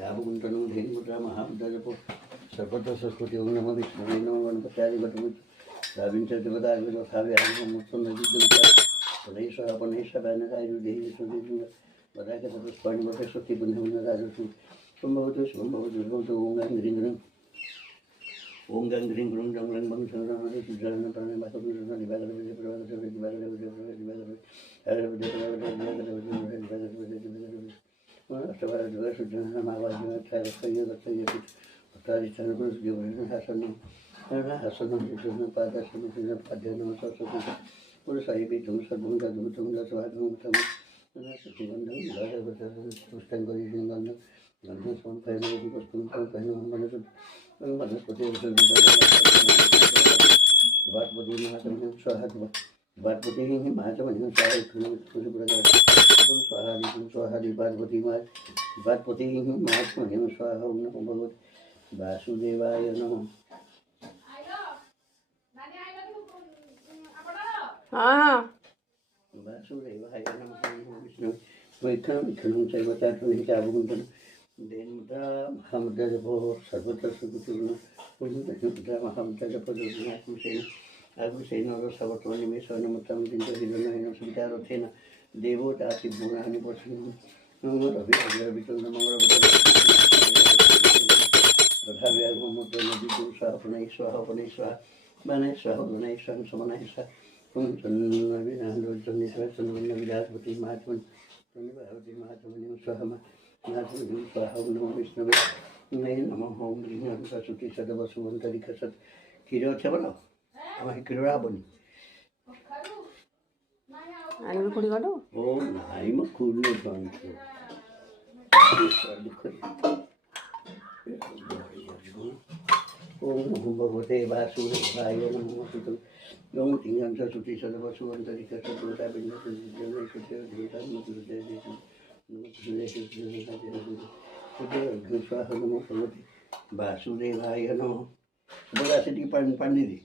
यावकुण्ठनं धेनुमुद्रा महामुद्राजपो सर्वत्र सरस्वती ओं नमः विष्णवे नमः गणपत्यादि घटमुच द्राविंशतिपदार्घ्यमूर्तं पणैषः पणैषदानकायुधेहि सुधीर्घ वदाकतस्वाणिमते स्वस्ति पुण्यमुन्नराजसु सम्भवतु शुभं भवतु ओं गं ह्रीं ग्रीं ओं गं ह्रीं ग्रूं जं ग्रं बं शरणं सुजनं प्रणय मातुं दिवाकरविजय प्रभाकरविजय दिवाकरविजय अष्टवारद्वारा सुजनं मावाजिनं त्रयरक्षय रक्षय तारिचरणं सुजनं हासनं हासनं सुजनं पादसनं सुजनं पाद्यनं सरस्वती पुरुषायिपि तुम सर्वं दधुतं दशवादं सुगन्धं गायवतं पुष्टं गरिगन्धं गन्धं समर्पयामि पुष्पं समर्पयामि वनस्पति स्वाहा वाटपति महाचमन स्वाहा पार्वती वाटपति महाचमन स्वाहा ओं नमो भगवते वासुदेवाय नमः। हाँ वासुदेवाय नमः। विष्णु वैष्णवं शैवचार्यं चावकुण्ठनं धेनुमुद्रा महामुद्राजपो सर्वत्र सुकृतिर्न पुण्यमुद्रा महामुद्राजपो आगुषेण सवत्वनिमेषनमुत्तमं चिन्तहिरणेन सुविचारथेन देवो चाति गुणानि पश्यन् रविमुद्रनदीं स्वाहा पुनः स्वाहा पुनः स्वाहा वनः स्वाहा वनः स्वाहा समनः स्वाहा महात्मन स्वाहा महात्मन स्वाहा ओं नमो विष्णवे नमः ओं ह्रीं सरस्वती सदवसुवन्तरिकसत् क्षीर अच्छे बोलो आम क्षीर हेनी आनिबे खुड़ी गलो ओ नाई म खुड़ी ओं नमो भगवते वासुदेवाय नमः। ओं ह्रीं सरस्वती सदवसुवन्तरिकसत् स्वाहा नमो भगवते वासुदेवाय नमः। बोला से पानी दे